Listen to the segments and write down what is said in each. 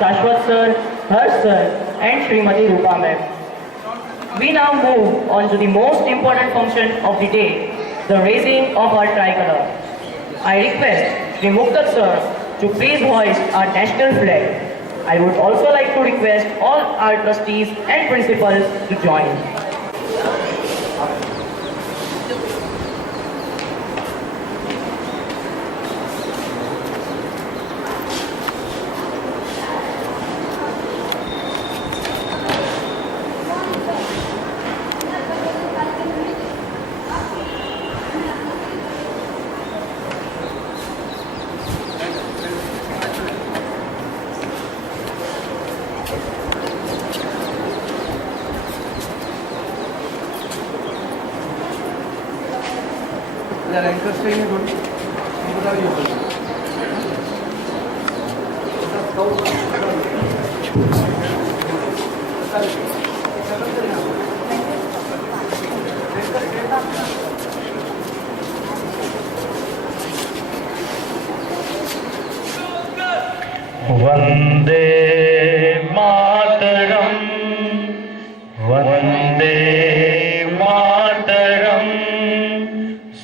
Shashwat sir, Harsh sir, and Srimati Rupa ma'am. We now move on to the most important function of the day, the raising of our tricolor. I request the Muktat sir to please hoist our national flag. I would also like to request all our trustees and principals to join. They are interested in good. What are you? Vande Mataram Vande Mataram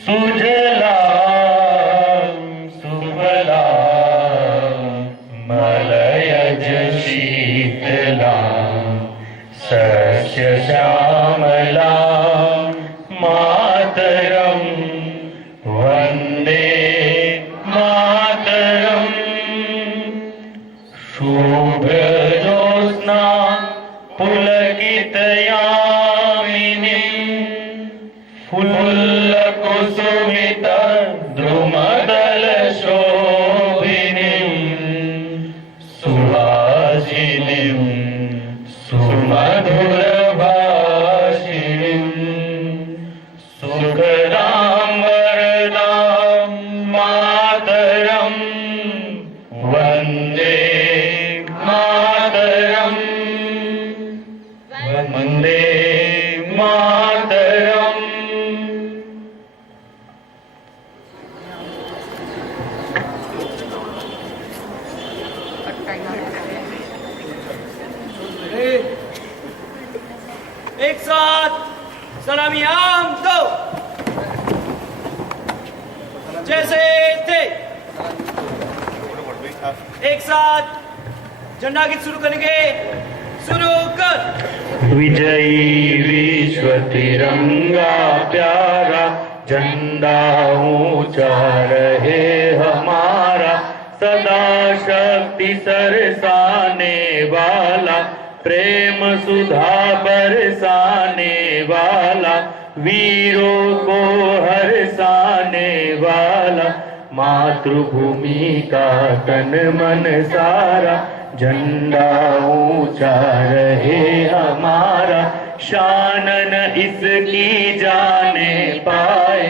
सुजला सुफला मलयज शीतला सस्य श्यामला मातरम वंदे मातरम शुभ्रजोत्स्ना पुलकितयामिनीं फुल्लकुसुमिता द्रुमदलशोभिनीं सुहासिनीं सुमधुरभाषिणीं सुखदां वरदां मातरं वन्दे मातरम वंदे मातरम। एक साथ सलामी आम दो जैसे थे। एक साथ झंडा गीत शुरू करेंगे। शुरू कर। विजयी विश्व तिरंगा प्यारा झंडा ऊंचा रहे हमारा सदा शक्ति सरसाने वाला प्रेम सुधा बरसाने वाला वीरों को हरसाने वाला मातृभूमि का तन मन सारा झंडा ऊंचा रहे हमारा शान न इसकी जाने पाए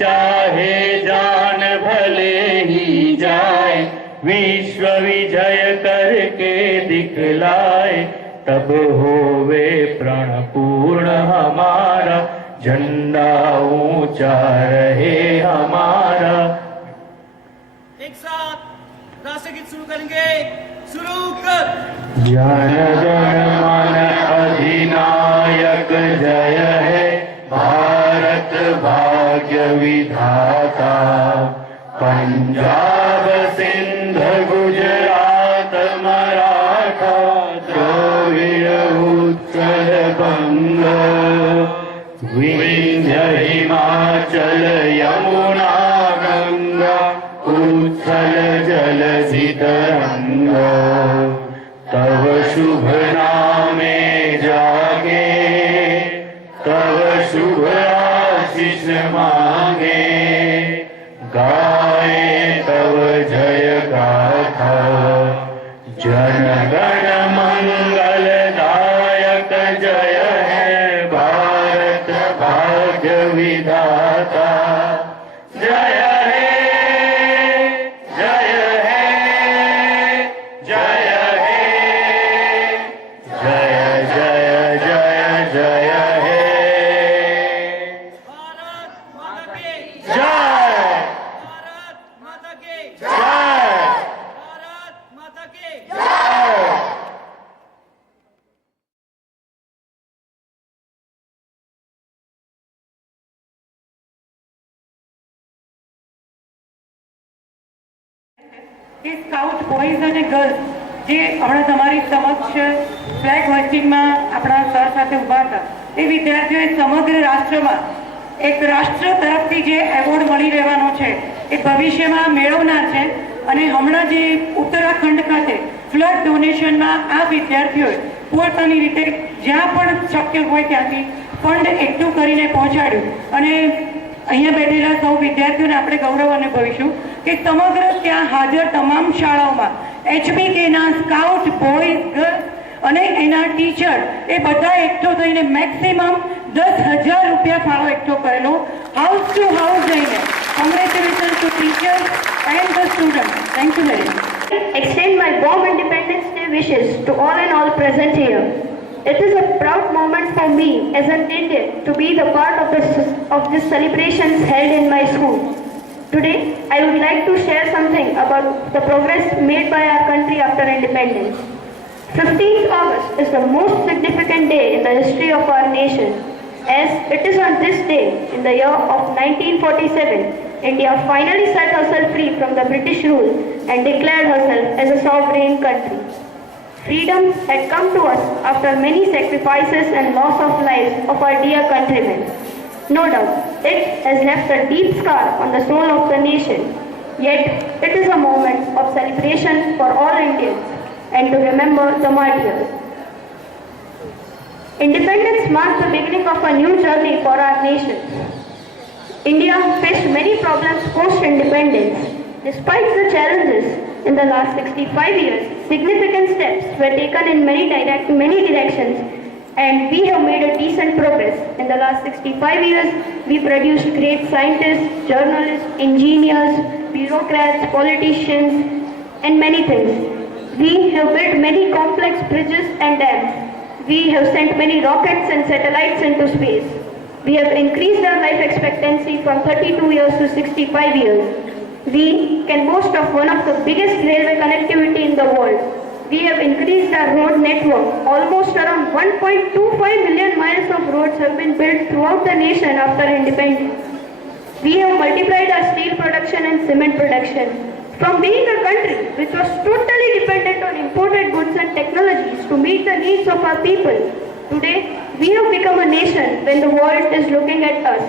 चाहे जान भले ही जाए विश्व विजय करके दिखलाए तब होवे प्रण पूर्ण हमारा झंडा ऊंचा रहे हमारा। एक साथ राष्ट्र गीत शुरू करेंगे। शुरू कर। जन गण मन अधिनायक जय है भारत भाग्य विधाता पंजाब सिंध गुजरात मराठा द्रविड़ उत्कल बंग विंध्य हिमाचल यमुना गंगा उत्कल जलधि तरंग तव शुभ नामे जागे तव शुभ आशीष मांगे गाए तव जय गाथा जन गण मंगलदायक जय है भारत भाग्य विधाता जय है जय है जय है जय जय जय जय है भारत माता की जय भारत माता की जय भारत माता की जय કે સ્કાઉટ બોયઝ અને ગર્લ્સ જે હમણાં તમારી સમક્ષ ફ્લેગ હોઇસ્ટિંગમાં આપણા સર સાથે ઊભા હતા, એ વિદ્યાર્થીઓએ સમગ્ર રાષ્ટ્રમાં એક રાષ્ટ્ર તરફથી જે એવોર્ડ મળી રહેવાનો છે એ ભવિષ્યમાં મેળવનાર છે. અને હમણાં જે ઉત્તરાખંડ ખાતે ફ્લડ ડોનેશનમાં આ વિદ્યાર્થીઓએ પોતાની રીતે જ્યાં પણ શક્ય હોય ત્યાંથી ફંડ એકઠું કરીને પહોંચાડ્યું. અને અહીંયા બેઠેલા સૌ વિદ્યાર્થીઓને આપણે ગૌરવ અનુભવીશું કે સમગ્ર ત્યાં હાજર તમામ શાળાઓમાં HBKના સ્કાઉટ બોયઝ ગર્લ્સ અને એના ટીચર એ બધા એકઠો થઈને મેક્સિમમ 10,000 રૂપિયા ફાળો એકઠો કરેલો, હાઉસ ટુ હાઉસ જઈને. Congratulation to teachers and the student. Thank you very much. Extend my warm Independence Day wishes to all and all present here. It is a proud moment for me as an Indian to be the part of this celebrations held in my school. Today, I would like to share something about the progress made by our country after independence. 15th August is the most significant day in the history of our nation, as it is on this day in the year of 1947 India finally set herself free from the British rule and declared herself as a sovereign country. Freedom had come to us after many sacrifices and loss of lives of our dear countrymen. No doubt, it has left a deep scar on the soul of the nation. Yet, it is a moment of celebration for all Indians and to remember the martyrs. Independence marked the beginning of a new journey for our nation. India faced many problems post-independence. Despite the challenges in the last 65 years, significant steps were taken in many directions, and we have made a decent progress. In the last 65 years, we produced great scientists, journalists, engineers, bureaucrats, politicians, and many things. We have built many complex bridges and dams. We have sent many rockets and satellites into space. We have increased our life expectancy from 32 years to 65 years. We can boast of one of the biggest railway connectivity in the world. We have increased our road network. Almost around 1.25 million miles of roads have been built throughout the nation after independence. We have multiplied our steel production and cement production. From being a country which was totally dependent on imported goods and technologies to meet the needs of our people, today we have become a nation when the world is looking at us.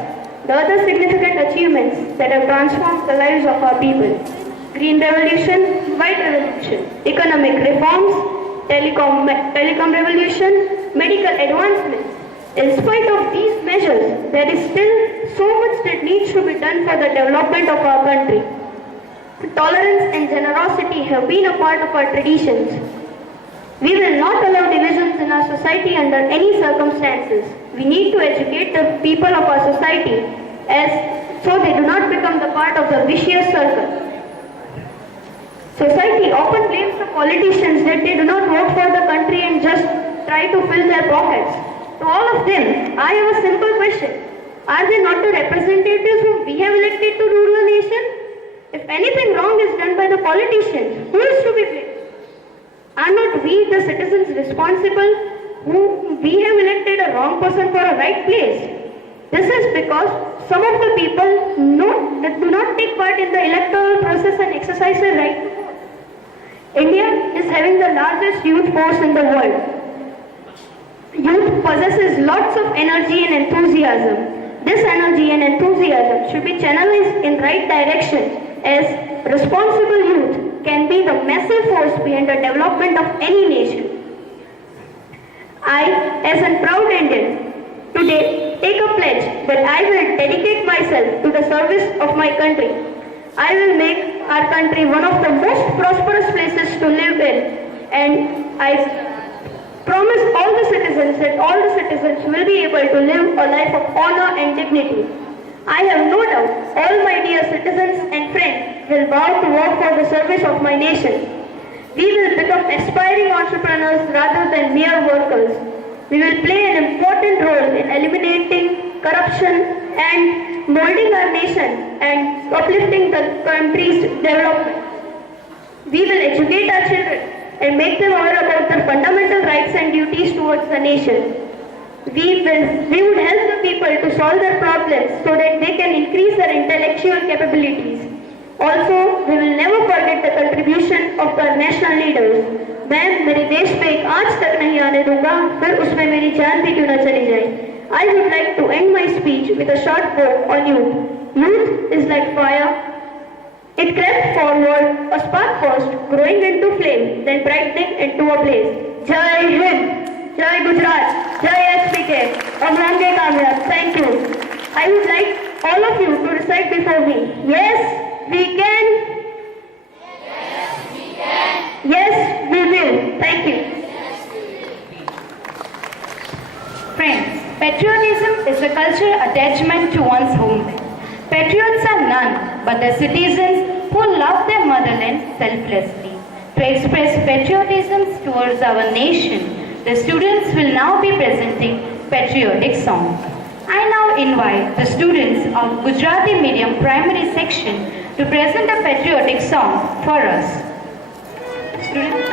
The other significant achievements that have transformed the lives of our people: Green Revolution, White Revolution, economic reforms, telecom revolution, medical advancements. In spite of these measures, there is still so much that needs to be done for the development of our country. Tolerance and generosity have been a part of our traditions. We will not allow divisions in our society under any circumstances. We need to educate the people of our society so they do not become the part of the vicious circle. Society often blames the politicians that they do not work for the country and just try to fill their pockets. To all of them, I have a simple question. Are they not the representatives whom we have elected to rule the nation? If anything wrong is done by the politicians, who is to be blamed? Are not we, the citizens, responsible who we have elected a wrong person for a right place? This is because some of the people do not take part in the electoral process and exercise their right to vote. India is having the largest youth force in the world. Youth possesses lots of energy and enthusiasm. This energy and enthusiasm should be channelized in right direction, as responsible youth can be the massive force behind the development of any nation. I, as a proud Indian, today take a pledge that I will dedicate myself to the service of my country. I will make our country one of the most prosperous places to live in, and I promise all the citizens that all the citizens will be able to live a life of honor and dignity. I have no doubt all my dear citizens and friends will vow to work for the service of my nation. We will become aspiring entrepreneurs rather than mere workers. We will play an important role in eliminating corruption and molding our nation and uplifting the country's development. We will educate our children and make them aware about their fundamental rights and duties towards the nation. We would help the people to solve their problems so that they can increase their intellectual capabilities. Also, we will never forget the country contribution of the national leaders. मैं मेरे देश पे एक आंच तक नहीं आने दूंगा, फिर उसमें मेरी जान भी क्यों न चली जाए। I would like to end my speech with a short quote on youth. Youth is like fire. It crept forward, a spark first, growing into flame, then brightening into a blaze. Jai Hind, Jai Gujarat, Jai SPK, हम होंगे कामयाब। Thank you. I would like all of you to recite before me. Yes, we can. Yes, we will. Thank you. Friends, patriotism is a cultural attachment to one's homeland. Patriots are none but the citizens who love their motherland selflessly. To express patriotism towards our nation, the students will now be presenting patriotic song. I now invite the students of Gujarati Medium Primary Section to present a patriotic song for us. Students.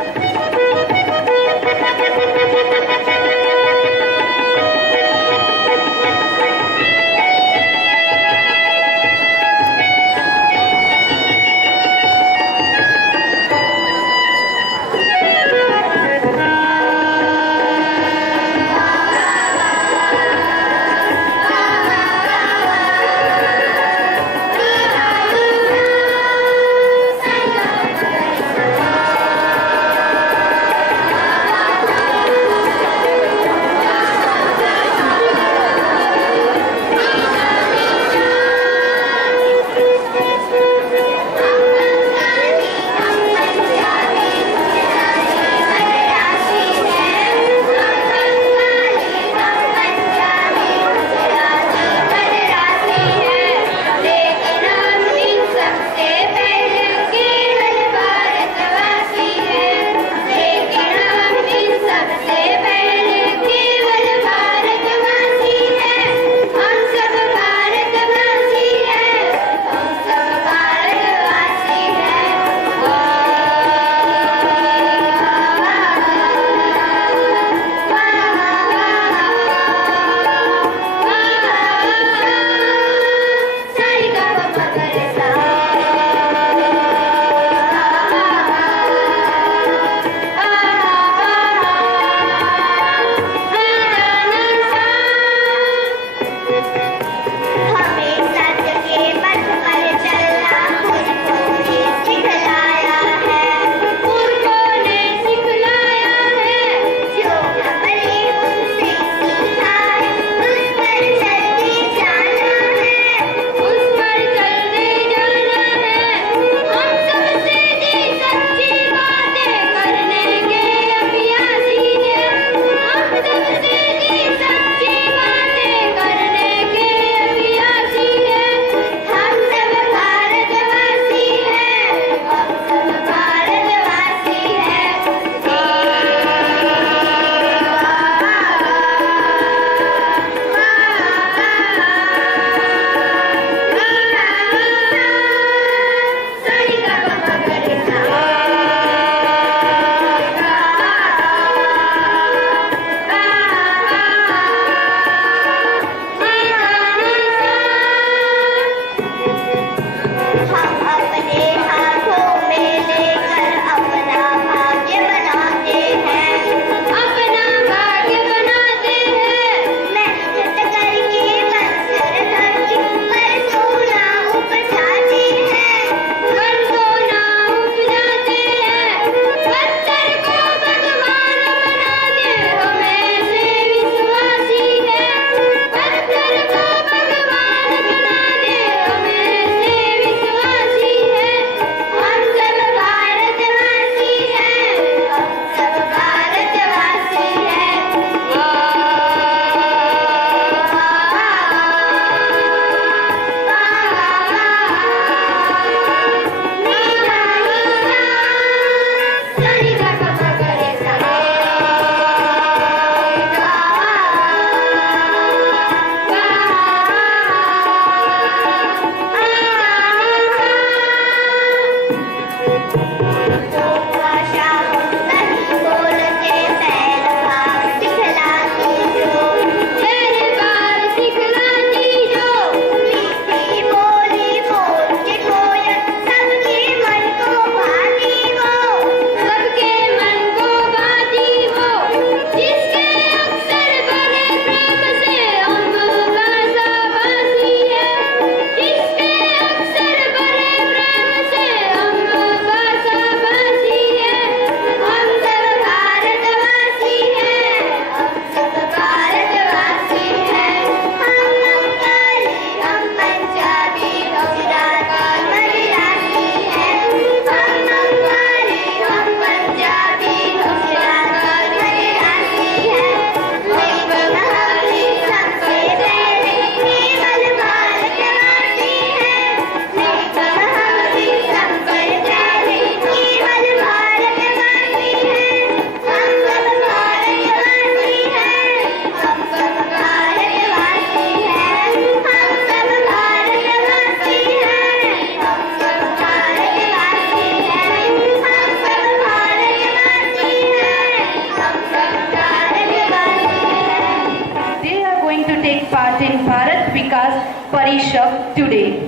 Parishak today.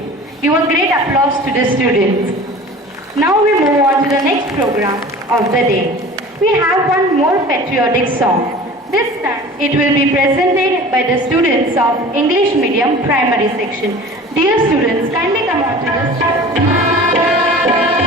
Give a great applause to the students. Now we move on to the next program of the day. We have one more patriotic song. This time it will be presented by the students of English Medium Primary Section. Dear students, kindly come on to the stage. Thank you.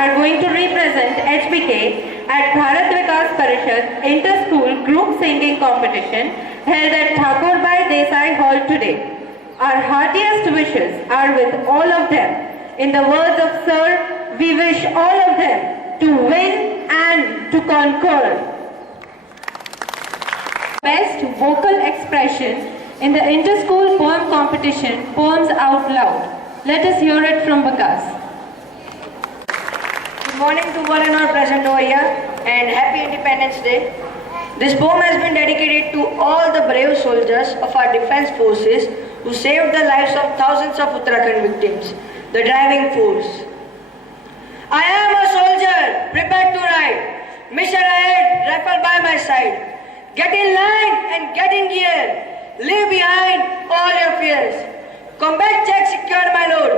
are going to represent HBK at Bharat Vikas Parishad Inter-School Group Singing Competition held at Thakurbai Desai Hall today. Our heartiest wishes are with all of them. In the words of Sir, we wish all of them to win and to conquer. Best vocal expression in the inter-school poem competition, Poems Out Loud. Let us hear it from Vikas. Good morning to one and all present over here and happy Independence Day. This poem has been dedicated to all the brave soldiers of our defense forces who saved the lives of thousands of Uttarakhand victims, the driving force. I am a soldier, prepared to ride, mission ahead, rifle by my side. Get in line and get in gear, leave behind all your fears. Combat check secured my load,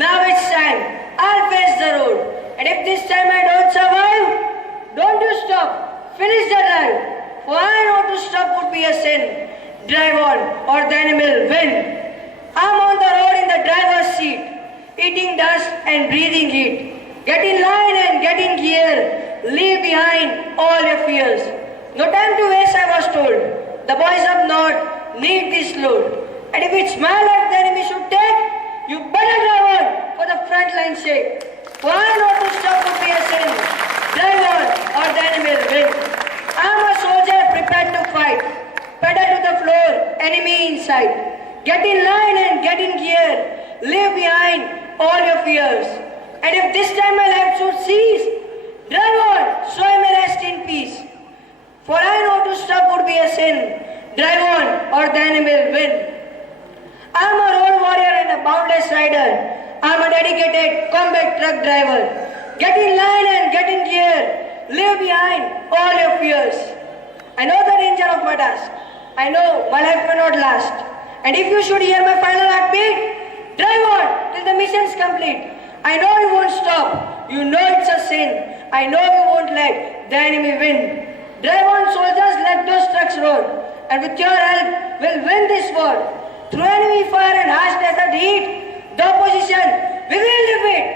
now it's time, I'll face the road. And if this time I don't survive, don't you stop, finish the drive. For I know to stop would be a sin. Drive on or the enemy will win. I'm on the road in the driver's seat, eating dust and breathing heat. Get in line and get in gear, leave behind all your fears. No time to waste, I was told. The boys up north need this load. And if it's my life the enemy should take, you better drive on for the front line sake. For I know to stop would be a sin. Drive on or the enemy will win. I'm a soldier prepared to fight. Pedal to the floor, enemy inside. Get in line and get in gear. Leave behind all your fears. And if this time my life should cease, drive on so I may rest in peace. For I know to stop would be a sin. Drive on or the enemy will win. I'm a road warrior and a boundless rider. I'm a dedicated combat truck driver. Get in line and get in gear. Leave behind all your fears. I know the danger of my task. I know my life may not last. And if you should hear my final heartbeat, drive on till the mission's complete. I know you won't stop. You know it's a sin. I know you won't let the enemy win. Drive on, soldiers, let those trucks roll. And with your help, we'll win this war. Through enemy fire and harsh desert heat, the opposition, we will defeat.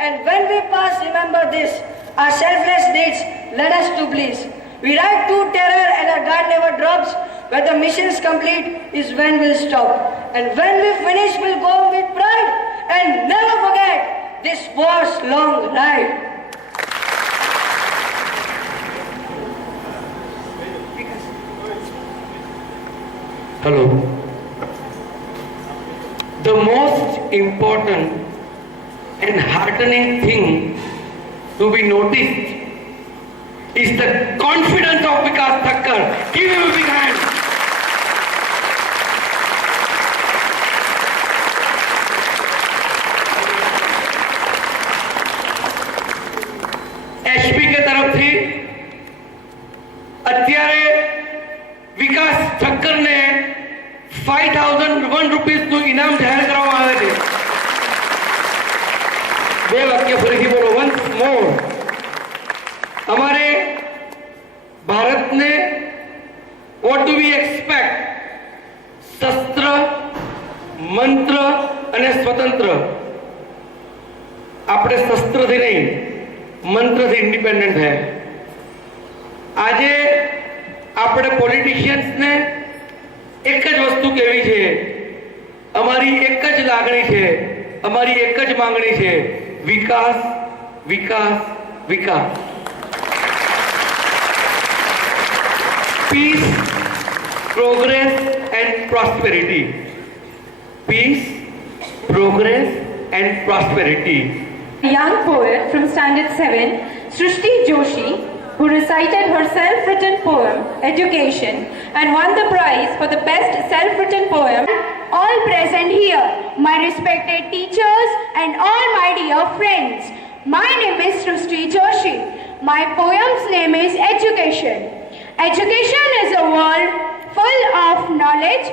And when we pass, remember this, our selfless deeds led us to bliss. We ride to terror and our guard never drops. When the mission's complete is when we'll stop. And when we finish, we'll go with pride and never forget this war's long ride. Hello. The most important and heartening thing to be noticed is the confidence of Vikas Thakkar. Give him a big hand. HP કે તરફથી અત્યારે વિકાસ ઠક્કરને 5001 રૂપીસનું ઇનામ જાહેર કરવામાં આવે છે. બે વાક્ય ફરીથી બોલો. વન્સ મોર. અમારે ભારતને what do we expect? શસ્ત્ર, મંત્ર અને સ્વતંત્ર. આપણે શસ્ત્રથી નહીં, મંત્રથી ઇન્ડિપેન્ડન્ટ થયા. આજે આપણે પોલિટિશિયન્સને એક જ વસ્તુ કહેવી છે, અમારી એક જ લાગણી છે, અમારી એક જ માંગણી છે, વિકાસ, વિકાસ, વિકાસ. Peace, progress and prosperity. Peace, progress and prosperity. A young poet from Standard 7, Srishti Joshi, who recited her self-written poem, Education, and won the prize for the best self-written poem. All present here, my respected teachers and all my dear friends. My name is Srishti Joshi. My poem's name is Education. Education is a world full of knowledge.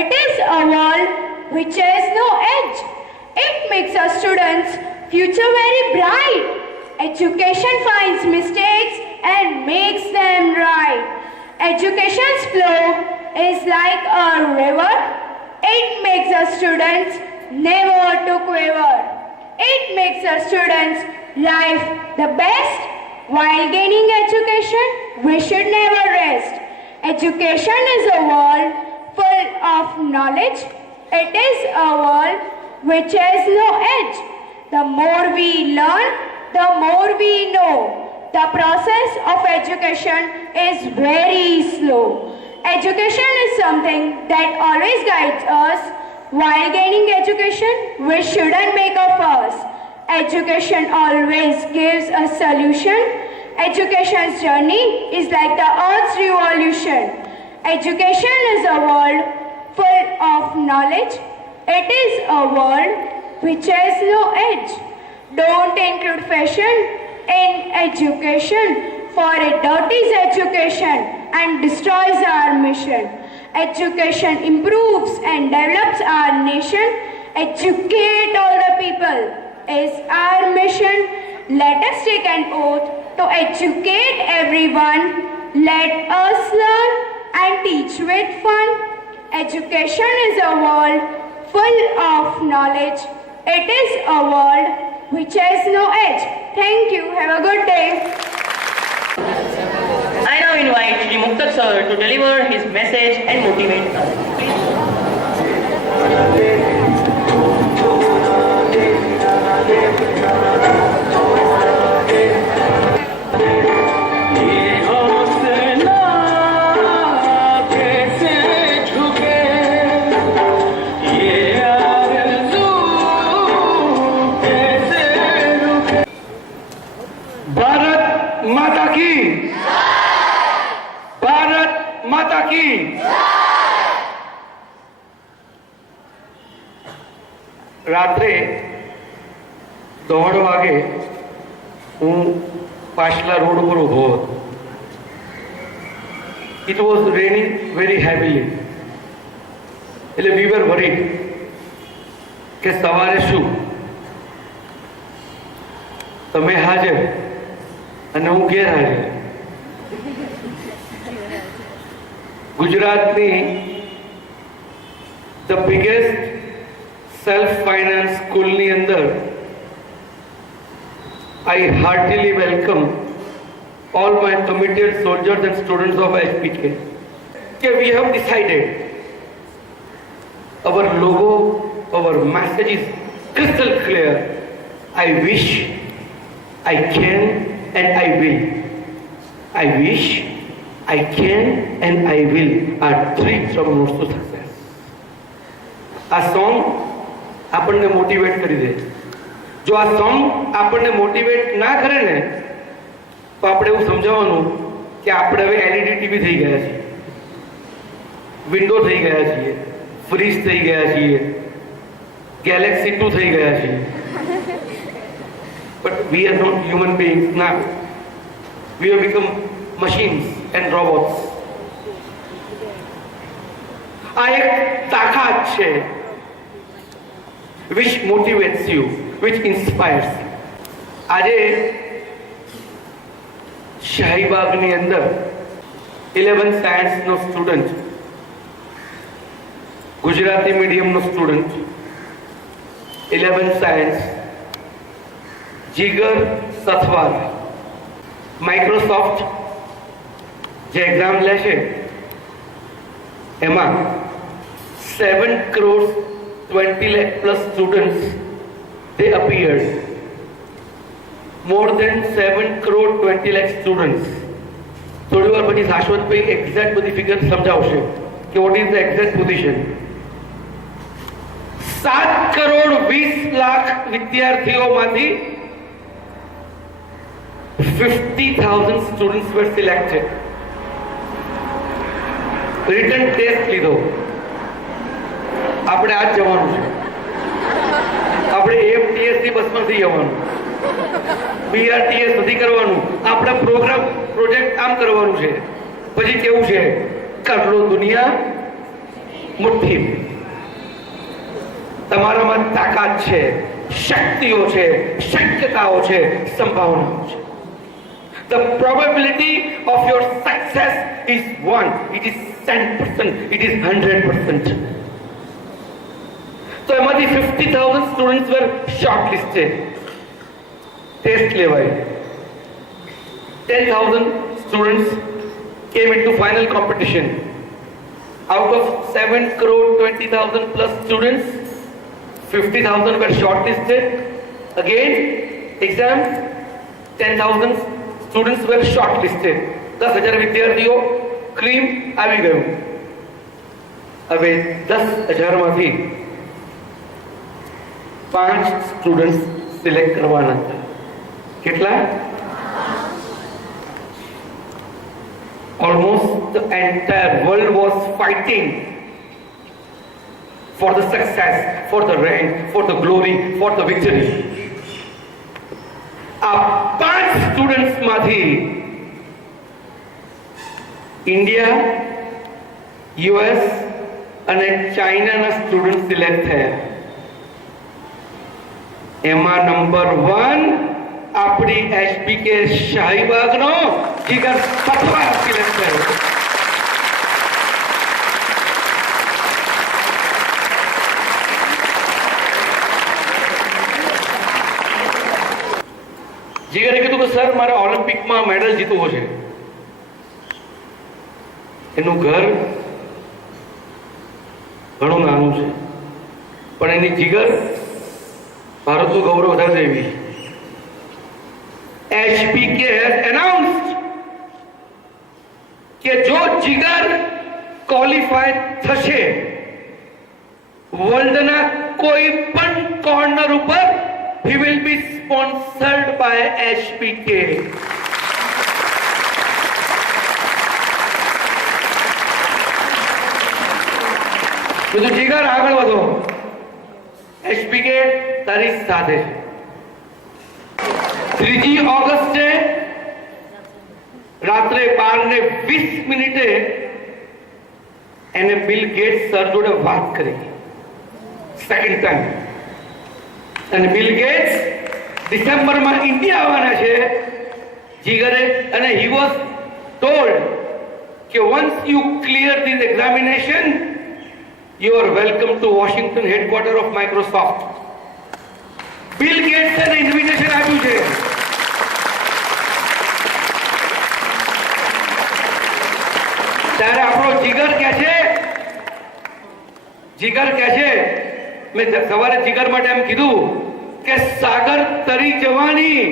It is a world which has no edge. It makes our students' future very bright. Education finds mistakes and makes them right. Education's flow is like a river. It makes our students never to quiver. It makes our students life the best. While gaining education, we should never rest. Education is a world full of knowledge. It is a world which has no edge. The more we learn, the more we know. The process of education is very slow. Education is something that always guides us. While gaining education, we shouldn't make a fuss. Education always gives a solution. Education's journey is like the Earth's revolution. Education is a world full of knowledge. It is a world which has no edge. Don't include fashion in education, for it dirties education and destroys our mission. Education improves and develops our nation. Educate all the people is our mission. Let us take an oath to educate everyone. Let us learn and teach with fun. Education is a world full of knowledge. It is a world which has no edge. Thank you. Have a good day. I now invite Shri Muktak sir to deliver his message and motivate us. Bharat माता की, भारत माता की। રાત્રે 1:30 વાગે હું પાછલા road પર ઉભો હતો. It was raining very heavily. એટલે we were worried કે સવારે શું તમે હાજર અને હું ગેરહાજર. ગુજરાતની ધ બિગેસ્ટ સેલ્ફ ફાઇનાન્સ સ્કૂલની અંદર I heartily welcome all my committed soldiers and students of HPK. Okay, we have decided our logo, our message is crystal clear. I wish, I can, and I will. I wish, I can, and I will are three strong notes to success. આ song આપણને motivate કરી દે. જો આ song આપણને motivate ના કરે ને તો આપણે એવું સમજાવવાનું કે આપણે હવે LED ટીવી થઈ ગયા છીએ, વિન્ડો થઈ ગયા છીએ, ફ્રીજ થઈ ગયા છીએ, ગેલેક્સી 2 થઈ ગયા છીએ. But we are not human beings now. We have become machines and robots. આ એક તાકાત છે which motivates you, which inspires you. આજે શાહીબાગની અંદર 11 સાયન્સનો સ્ટુડન્ટ, ગુજરાતી મીડિયમનો સ્ટુડન્ટ, 11 સાયન્સ, જીગર સથવાલ માઇક્રોસોફ્ટ જે એક્ઝામ લે છે એમાં 7,20 lakh plus students they appeared. More than 7,20 lakh students. થોડી વાર પછી શાશ્વતભાઈ એક્ઝેક્ટ બધી ફિગર સમજાવશે કે what is the exact position. 7,20 lakh વિદ્યાર્થીઓમાંથી 50,000 students were selected. Written test લીધો. આપણે આજ જવાનું છે. આપણે AFTS ની બસમાં થઈ જવાનું, BRTS નથી કરવાનું. આપણે પ્રોગ્રામ પ્રોજેક્ટ કામ કરવાનું છે. પછી કેવું છે, કરલો દુનિયા મુઠ્ઠી. તમારામાં તાકાત છે, શક્તિઓ છે, શક્યતાઓ છે, સંભાવનાઓ છે. The probability of your success is 1. It is 10%. It is 100%. So, among 50,000 students were shortlisted. Test લેવાય. 10,000 students came into final competition. Out of 7,20,000 plus students, 50,000 were shortlisted. Again, exam, 10,000 students were shortlisted. 10,000 વિદ્યાર્થીઓ cream આવી ગયું. હવે 10,000 માંથી 5 students select કરવાના હતા. કેટલા? Almost the entire world was fighting for the success, for the rank, for the glory, for the victory. આ 5 students માંથી ઇન્ડિયા, યુએસ અને ચાઇનાના સ્ટુડન્ટ સિલેક્ટ થયા. એમાં નંબર 1 આપણી એચપીકે શાહીબાગનો જીગર પટવાલ સિલેક્ટ થયો. જીગરે કીધું કે સર મારે ઓલિમ્પિકમાં મેડલ જીતવો છે. એનું ઘર ઘણું નાનું છે પણ એની જીગર ભારતનું ગૌરવ વધારે એવી. HBK has announced કે જો જીગર ક્વોલિફાય થશે વર્લ્ડના કોઈ પણ કોર્નર ઉપર he will be sponsored by HBK. બીજું જીગર આગળ વધો. HBK તારી સાથે. 3 ઓગસ્ટે રાત્રે 12:20 એને બિલ ગેટ્સ સર જોડે વાત કરી સેકન્ડ ટાઈમ. અને બિલ ગેટ્સ ડિસેમ્બરમાં ઇન્ડિયા આવવાના છે જીગરે. અને હી વોઝ ટોલ્ડ કે once you clear this examination you are welcome to Washington headquarter of Microsoft. Bill Gates એને ઇન્વિટેશન આપ્યું છે. ત્યારે આપણો જીગર કહે છે મેં સવારે જીગર માટે એમ કીધું કે સાગર તરી જવાની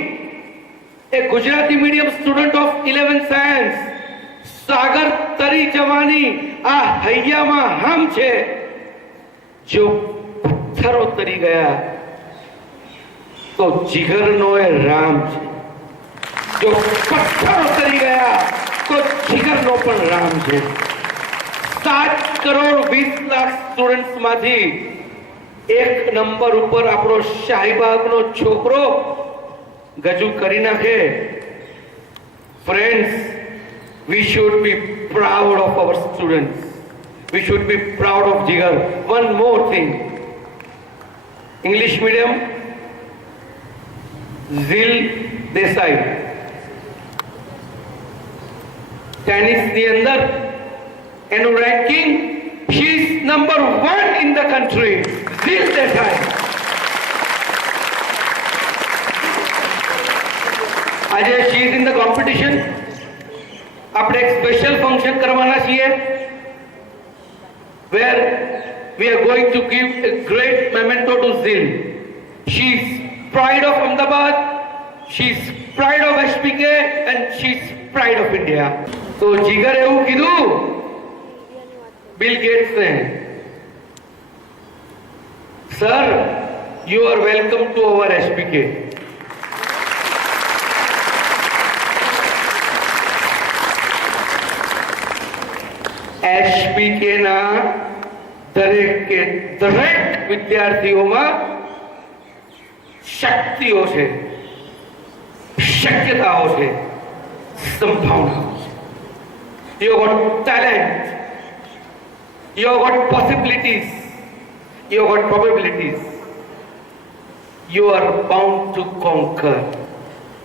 એ Gujarati medium student of 11 science સાગર તરી જવાની આ હૈયામાં હમ છે. જો પથ્થરો તરી ગયા તો જીગરનો એ રામ છે. જો પથ્થરો તરી ગયા તો જીગરનો પણ રામ છે. 7,20,00,000 સ્ટુડન્ટ્સ માંથી 1 નંબર ઉપર આપણો શાહીબાગનો છોકરો ગજુ કરી નાખે. Friends, we should be proud of our students. We should be proud of Jigar. One more thing. English medium, Zil Desai. Tennis ની અંદર એનું ranking, she is number 1 in the country. Zil Desai. આજે she is in the competition. આપણે એક special function કરવાના છીએ where we are going to give a great memento to Zil. She is pride of Ahmedabad, she is pride of HBK and she is pride of India. તો જીગર એવું કીધું bill gates ને, sir you are welcome to our HBK. HBK ના દરેક વિદ્યાર્થીઓમાં શક્તિઓ છે, શક્યતાઓ છે, સંભાવનાઓ છે. You have got talent, you have got possibilities, you have got probabilities. You are bound to conquer,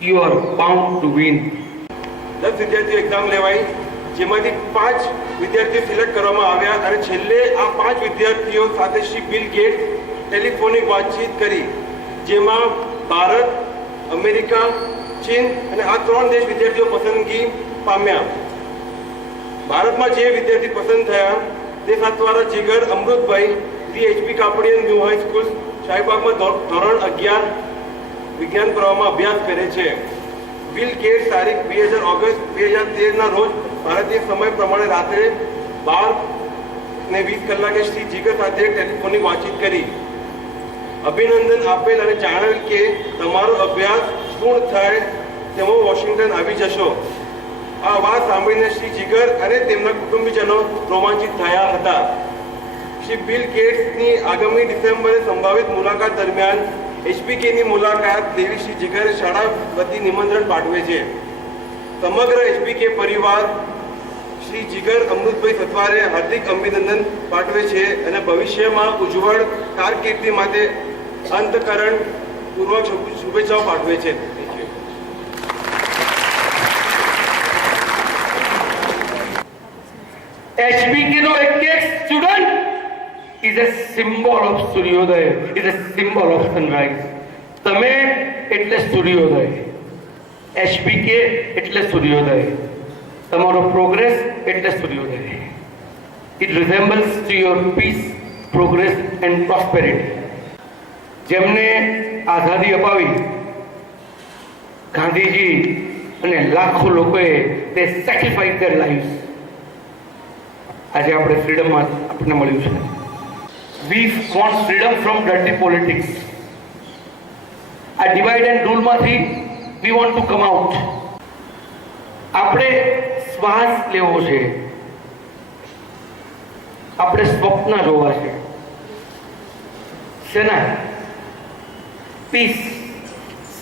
you are bound to win. 10 વિદ્યાર્થીઓ એક્ઝામ લેવાઈ, જેમાંથી 5 વિદ્યાર્થીઓ સિલેક્ટ કરવામાં આવ્યા અને છેલ્લે આ 5 વિદ્યાર્થીઓ સાથે શ્રી બિલ ગેટ્સ ટેલિફોનિક વાતચીત કરી, જેમાં ભારત અમેરિકા, ચીન અને આ 3 દેશ વિદ્યાર્થીઓ પસંદગી પામ્યા. ભારતમાં જે વિદ્યાર્થી પસંદ થયા તે સાતવારા જીગર Amrutbhai HP કાપડિયન new high school શાહીબાગમાં ધોરણ 11 વિજ્ઞાન પ્રવાહમાં અભ્યાસ કરે છે. બિલ ગેટ્સ તારીખ 2000 ઓગસ્ટ 2013ના રોજ ભારતીય સમય પ્રમાણે રાત્રે 12:20 શ્રી જીગર સાથે ટેલિફોનિક વાતચીત કરી. અભિનંદન આપેલ અને જણાવેલ કે તમારો અભ્યાસ પૂર્ણ થાય તેમાં વોશિંગ્ટન આવી જશો. આ વાત સાંભળીને શ્રી જીગર અને તેમના કુટુંબીજનો રોમાંચિત થયા હતા. શ્રી બિલ ગેટ્સની આગામી ડિસેમ્બરે સંભવિત મુલાકાત દરમિયાન HBKની મુલાકાત લેવી શ્રી જીગરે શાળા વતી નિમંત્રણ પાઠવે છે. સમગ્ર HBK પરિવાર શ્રી જીગર અમૃતભાઈ સથવારે હાર્દિક અભિનંદન પાઠવે છે અને ભવિષ્યમાં ઉજ્જવળ કારકિર્દી માટે અંતકરણ પૂર્વક શુભેચ્છાઓ પાઠવે છે. HBK નો એક student is a symbol of Suryodaya, is a symbol of sunrise. તમે એટલે સૂર્યોદય, HBK એટલે સૂર્યોદય, તમારો પ્રોગ્રેસ એટલે સૂર્યોદય. It resembles to your peace, progress and prosperity. જેમને આઝાદી અપાવી ગાંધીજી અને લાખો લોકોએ they sacrificed their lives. આજે આપણે ફ્રીડમમાં આપણને મળ્યું છે. We want freedom from dirty politics. આ ડિવાઇડ એન્ડ રૂલમાંથી we want to come out. આપણે શ્વાસ લેવો છે, આપણે સ્વપ્ન જોવા છે. શેના? પીસ,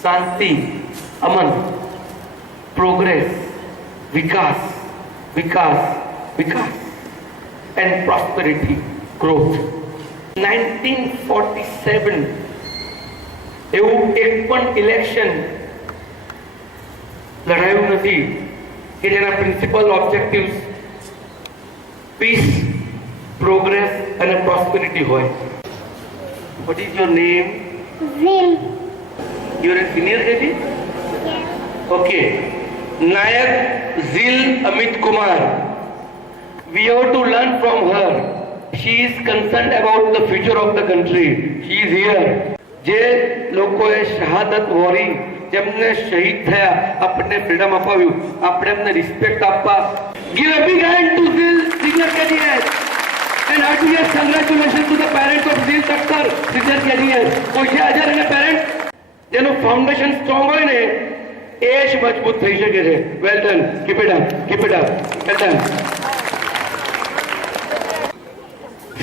શાંતિ, અમન, પ્રોગ્રેસ, વિકાસ, વિકાસ, વિકાસ and prosperity, growth. 1947 એવું એક પણ ઇલેક્શન લડાયું નથી કે જેના પ્રિન્સિપલ ઓબ્જેક્ટિવ્સ પીસ, પ્રોગ્રેસ અને પ્રોસ્પેરિટી હોય. What is your name? Zil. You are a senior KG? Okay. Nayak Zil Amit Kumar. We have to learn from her. She is concerned about the future of the country. She is here. જે લોકોએ શહાદત worry, જેમને શહીદ થયા, આપણને freedom અપાવ્યું, આપણે એમને respect આપવા. Give a big hand to Zil Senior Cadet and heartiest congratulations to the parents of Zil Thakkar Senior Cadet. કોઈ છે હાજર અને પેરેન્ટ જેનું ફાઉન્ડેશન સ્ટ્રોંગ હોય ને એ જ મજબૂત થઈ શકે છે. Well done, keep it up, keep it up, well done.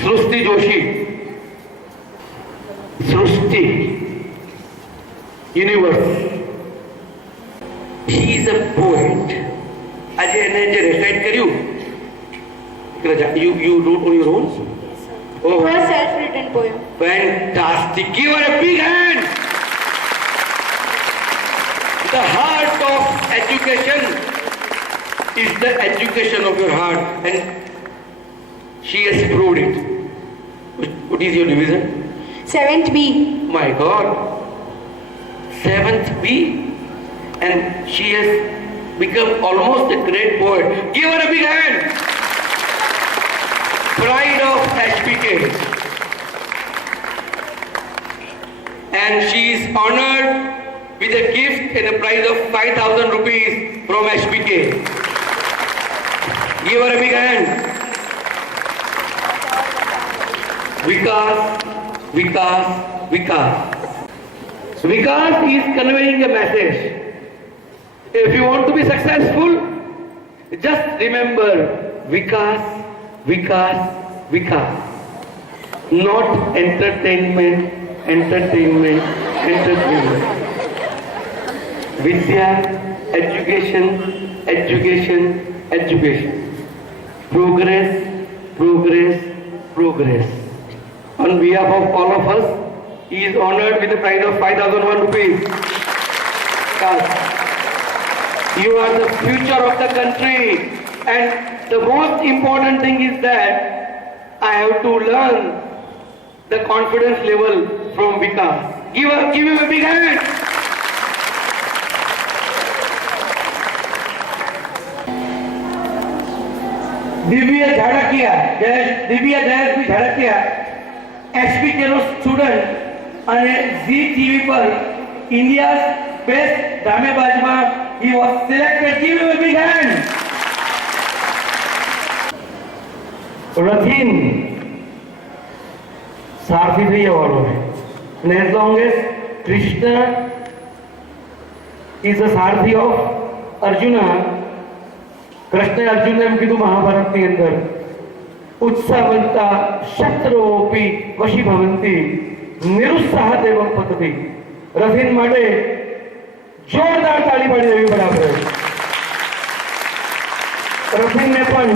સૃષ્ટિ જોશી, સૃષ્ટિ universe, she is a poet. આજે એને જે રેસાઇટ કર્યું, you wrote on your own? Oh, Her self-written poem. fantastic. Give her a big hand. The heart of education is the education of your heart, and she has proved it. What is your division? 7th B. My God, 7th B, and she has become almost a great poet. Give her a big hand. Pride of HBK, and she is honored with a gift and a prize of 5,000 rupees from HBK. Give her a big hand. Vikas, Vikas, Vikas. Vikas is conveying a message. If you want to be successful, just remember Vikas, Vikas, Vikas. Not entertainment, entertainment, entertainment. Vidya, education, education, education. Progress, progress, progress. On behalf of all of us, he is honored with the prize of 5,001 rupees. You are the future of the country, and the most important thing is that I have to learn the confidence level from Vikas. Give him a big hand. Zadakiya Divya Jayeshbhai Zadakiya SPK નો student અને Zee TV પર India's best ડ્રામેબાજમાં he was selected. Give him a big hand. रथिन सारथी થઈ જવાનો છે and as long as Krishna is the Sarathi of Arjuna, Krishna Arjun એમ કીધું મહાભારતની અંદર उत्साहवंता शत्रुओपि वशीभवन्ति निरुत्साह देवं पतति. रथिन માટે જોરદાર તાળી પાડી દેવી બરાબર. રથીનને પણ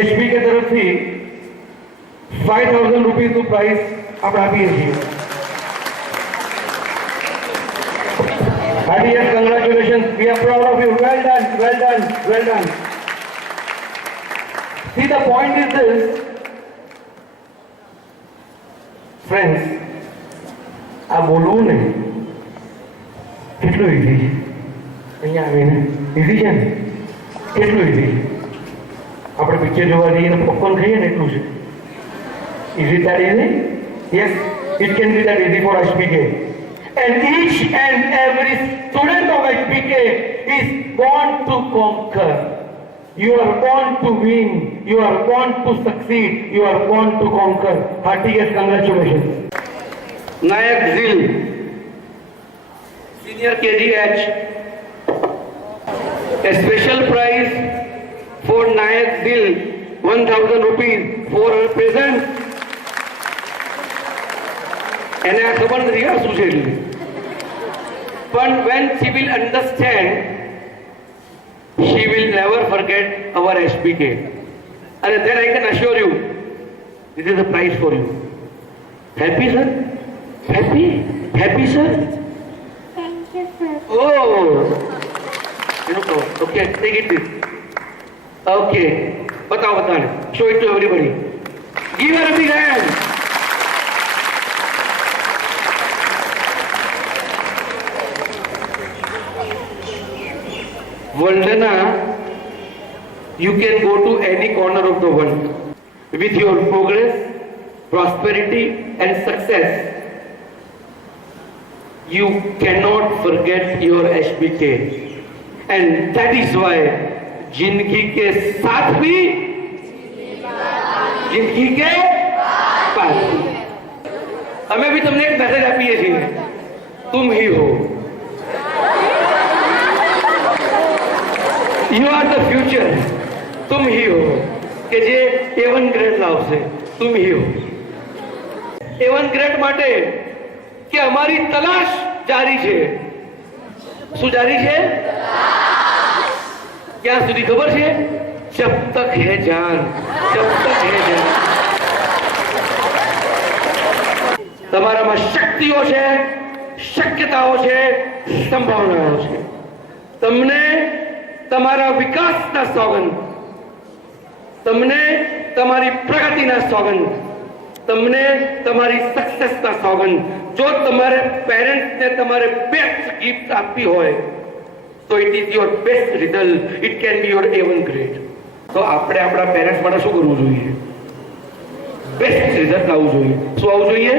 एचपी के तरफ थी 5000 रुपीज નું પ્રાઇઝ આપણે આપીએ છીએ. Heartiest congratulations. We are proud of you. Well done, well done, well done. See, the point is this, friends, આ બોલવું ને કેટલું ઈઝી છે. અહીંયા આવીને ઈઝી છે ને, કેટલું ઈઝી છે. આપણે પિક્ચર જોવા જઈએ ને પોપકોર્ન ખાઈએ ને એટલું છે. Easy that easy? Yes, it can be that easy four HPK. And each and every student of HPK is born to conquer. You are born to win. You are born to succeed. You are born to conquer. Heartiest congratulations. Nayak Jheel senior KGH, a special prize for Nayak Dil, 1000 rupees for her presence. એને આ ખબર નથી આ શું છે એટલે. પણ when she will understand, she will never forget our HPK. And then I can assure you, this is a prize for you. Happy, sir? Happy? Happy, sir? Thank you, sir. Oh! Okay, take it this. Okay, बताओ बताने. Show it to everybody. Give her a big hand. Valdana, you can go to any corner of the world. With your progress, prosperity and success, you cannot forget your HPK. And that is why जिंदगी के साथ भी जिंदगी के पास भी. हमें भी तुमने एक मैसेज આપીએ છીએ, तुम ही हो. You are the future. तुम ही हो કે જે A1 ગ્રેડ લાવશે. तुम ही हो. A1 ગ્રેડ માટે કે અમારી તલાશ જારી છે. શું જારી છે? क्या સુધી ખબર છે? जब तक है जान, जब तक है जान. તમારામાં શક્તિઓ છે, શક્યતાઓ છે, સંભાવનાઓ છે. તમને તમારા વિકાસના સોગંદ, તમને તમારી પ્રગતિના સોગંદ, તમને તમારી સક્સેસના સોગંદ. જો તમારે પેરેન્ટ્સને તમારે બેસ્ટ ગિફ્ટ આપવી હોય તો it is your best result. It can be your A1 grade. તો આપણે આપણા પેરેન્ટ્સ માટે શું કરવું જોઈએ? બેસ્ટ રિઝલ્ટ લાવવું જોઈએ. શું આવવું જોઈએ?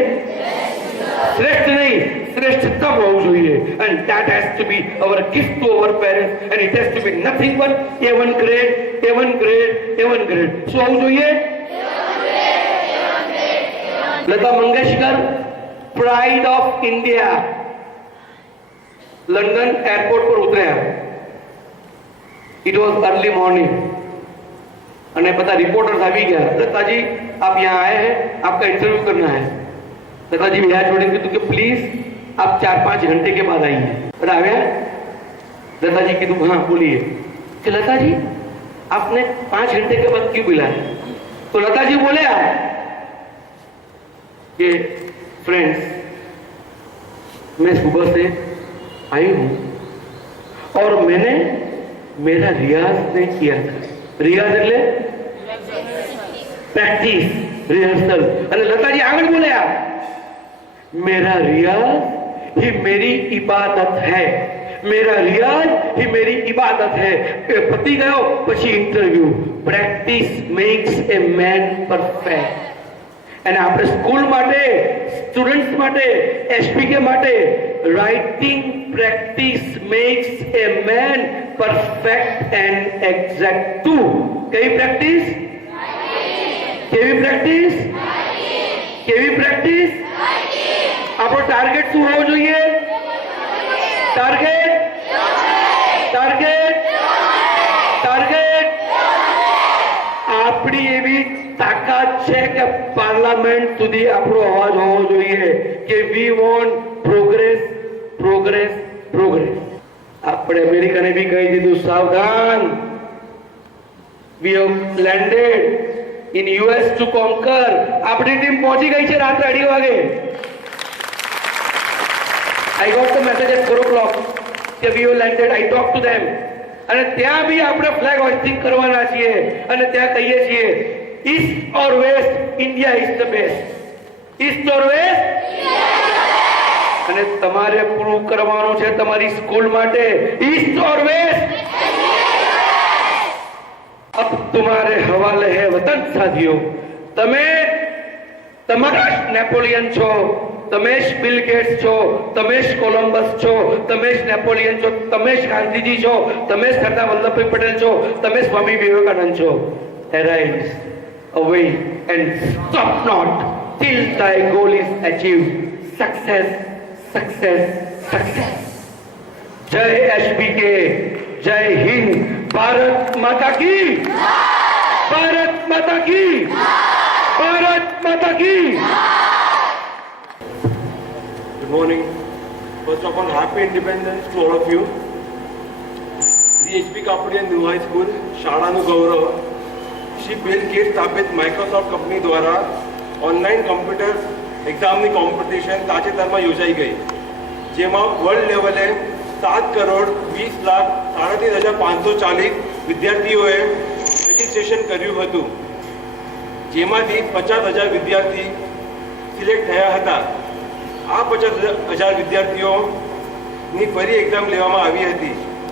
શ્રેષ્ઠ નહીં, શ્રેષ્ઠતમ હોવું જોઈએ. And that has to be our gift to our parents. And it has to be nothing but A1 grade, A1 grade, A1 grade. શું આવવું જોઈએ? Lata Mangeshkar, pride of India, London airport पर उतरे. It was early morning. અને બધા reporters આવી ગયા. લતાજી आप यहाँ आए हैं, आपका इंटरव्यू करना है. लताजी भी हाथ जोड़े कીધું કે प्लीज आप 4-5 घंटे के बाद आइए. बता આવ્યા? लताजी કીધું हाँ बोलिए. कि लताजी आपने 5 घंटे के बाद क्यों बुलाया? तो लताजी बोले कि फ्रेंड्स, मैं सुबह से आई हूं और मैंने मेरा रियाज नहीं किया था. रियाज એટલે प्रैक्टिस, रिहर्सल. અને લતાજી આગળ બોલ્યા, मेरा रियाज ही मेरी इबादत है, मेरा रियाज ही मेरी इबादत है. એ પતી ગયો પછી interview. Practice makes a man perfect. અને આપણે સ્કૂલ માટે, સ્ટુડન્ટ્સ માટે, એસપીકે માટે writing practice makes a man perfect and exact too. કેવી પ્રેક્ટિસ? કેવી પ્રેક્ટિસ? કેવી પ્રેક્ટિસ? આપણો ટાર્ગેટ શું હોવો જોઈએ? Target target target. આપણી એવી તાકાત છે કે પાર્લામેન્ટ સુધી આપણો અવાજ હોવો જોઈએ કે we want progress progress progress. આપણે અમેરિકાને બી કહી દીધું સાવધાન. We have landed in US to conquer. આપણી ટીમ પહોંચી ગઈ છે રાત્રે 2:30 વાગે. I got the message at 4 o'clock કે we have landed. I talked to them. અને ત્યાં બી આપણે ફ્લેગ હોઇસ્ટિંગ કરવાના છીએ અને ત્યાં કહીએ છીએ east or west, India is the best. East or west. અને તમારે પ્રૂવ કરવાનું છે તમારી સ્કૂલ માટે ઈસ્ટ ઓર વેસ્ટ. अब तुम्हारे हवाले है वतन साथियों. તમે તમારા નેપોલિયન છો, તમે જ બિલ ગેટ્સ છો, તમે જ કોલંબસ છો, તમે જ નેપોલિયન છો, તમે જ ગાંધીજી છો, તમે જ સરદાર વલ્લભભાઈ પટેલ છો, તમે જ સ્વામી વિવેકાનંદ છો. Arise, away and stop not till thy goal is achieved. Success, success, success. जय एसपीके, जय हिंद. भारत माता की, भारत माता की, भारत माता की. Good morning. First of all, happy independence to all of you. The HP Kapadian New High School, શાળાનું ગૌરવ Shri bill gates સ્થાપિત માઇક્રોસોફ્ટ કંપની દ્વારા ઓનલાઈન કોમ્પ્યુટર એક્ઝામની કોમ્પિટિશન તાજેતરમાં યોજાઈ ગઈ, જેમાં વર્લ્ડ લેવલે 7,20,37,540 વિદ્યાર્થીઓએ રજીસ્ટ્રેશન કર્યું હતું, જેમાંથી 50,000 વિદ્યાર્થી સિલેક્ટ થયા હતા. આ 50,000 વિદ્યાર્થીઓની ફરી એક્ઝામ લેવામાં આવી હતી.